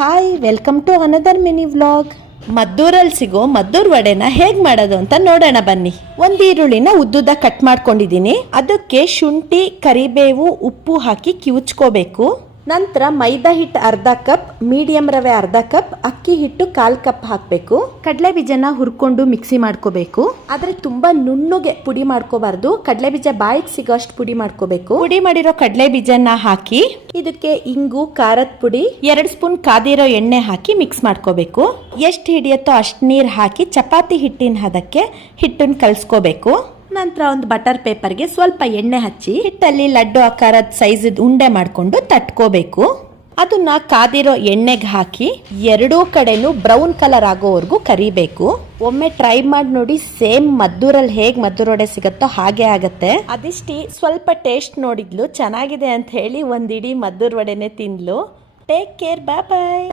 Hi, welcome to another mini vlog. ಮದ್ದೂರಲ್ಲಿ ಸಿಗೋ ಮದ್ದೂರ್ ವಡೆನ ಹೇಗ್ ಮಾಡೋದು ಅಂತ ನೋಡೋಣ ಬನ್ನಿ. ಒಂದು ಈರುಳ್ಳಿನ ಉದ್ದುದ್ದ ಕಟ್ ಮಾಡ್ಕೊಂಡಿದ್ದೀನಿ. ಅದಕ್ಕೆ ಶುಂಠಿ, ಕರಿಬೇವು, ಉಪ್ಪು ಹಾಕಿ ಕಿವುಚ್ಕೋಬೇಕು. ನಂತರ ಮೈದಾ ಹಿಟ್ಟು ಅರ್ಧ ಕಪ್, ಮೀಡಿಯಂ ರವೆ ಅರ್ಧ ಕಪ್, ಅಕ್ಕಿ ಹಿಟ್ಟು 1/4 ಕಪ್ ಹಾಕಬೇಕು. ಕಡಲೆ ಬೀಜನ ಹುರ್ಕೊಂಡು ಮಿಕ್ಸಿ ಮಾಡ್ಕೋಬೇಕು. ಆದ್ರೆ ತುಂಬಾ ನುಣ್ಣಗೆ ಪುಡಿ ಮಾಡ್ಕೋಬಾರ್ದು. ಕಡಲೆ ಬೀಜ ಬಾಯಿಗೆ ಸಿಗೋಷ್ಟು ಪುಡಿ ಮಾಡ್ಕೋಬೇಕು. ಪುಡಿ ಮಾಡಿರೋ ಕಡಲೆ ಬೀಜನ ಹಾಕಿ ಇದಕ್ಕೆ ಇಂಗು, ಖಾರದ ಪುಡಿ, 2 ಸ್ಪೂನ್ ಕಾದಿರೋ ಎಣ್ಣೆ ಹಾಕಿ ಮಿಕ್ಸ್ ಮಾಡ್ಕೋಬೇಕು. ಎಷ್ಟು ಹಿಡಿಯುತ್ತೋ ಅಷ್ಟು ನೀರು ಹಾಕಿ ಚಪಾತಿ ಹಿಟ್ಟಿನ ಹದಕ್ಕೆ ಹಿಟ್ಟನ್ನು ಕಲ್ಸ್ಕೋಬೇಕು. ನಂತರ ಒಂದು ಬಟರ್ ಪೇಪರ್ಗೆ ಸ್ವಲ್ಪ ಎಣ್ಣೆ ಹಚ್ಚಿ ಹಿಟ್ಟಲ್ಲಿ ಲಡ್ಡು ಆಕಾರದ ಸೈಜ್ ಉಂಡೆ ಮಾಡಿಕೊಂಡು ತಟ್ಕೋಬೇಕು. ಅದನ್ನ ಕಾದಿರೋ ಎಣ್ಣೆಗೆ ಹಾಕಿ ಎರಡೂ ಕಡೆನೂ ಬ್ರೌನ್ ಕಲರ್ ಆಗೋವರೆಗೂ ಕರಿಬೇಕು. ಒಮ್ಮೆ ಟ್ರೈ ಮಾಡಿ ನೋಡಿ, ಸೇಮ್ ಮದ್ದೂರಲ್ಲಿ ಹೇಗೆ ಮದ್ದೂರ್ ವಡೆ ಸಿಗುತ್ತೋ ಹಾಗೆ ಆಗತ್ತೆ. ಅದಿಷ್ಟಿ ಸ್ವಲ್ಪ ಟೇಸ್ಟ್ ನೋಡಿದ್ಲು, ಚೆನ್ನಾಗಿದೆ ಅಂತ ಹೇಳಿ ಒಂದಿಡೀ ಮದ್ದೂರ್ ವಡೆನೆ ತಿಂದ್ಲು. ಟೇಕ್ ಕೇರ್, ಬಾಯ್ ಬಾಯ್.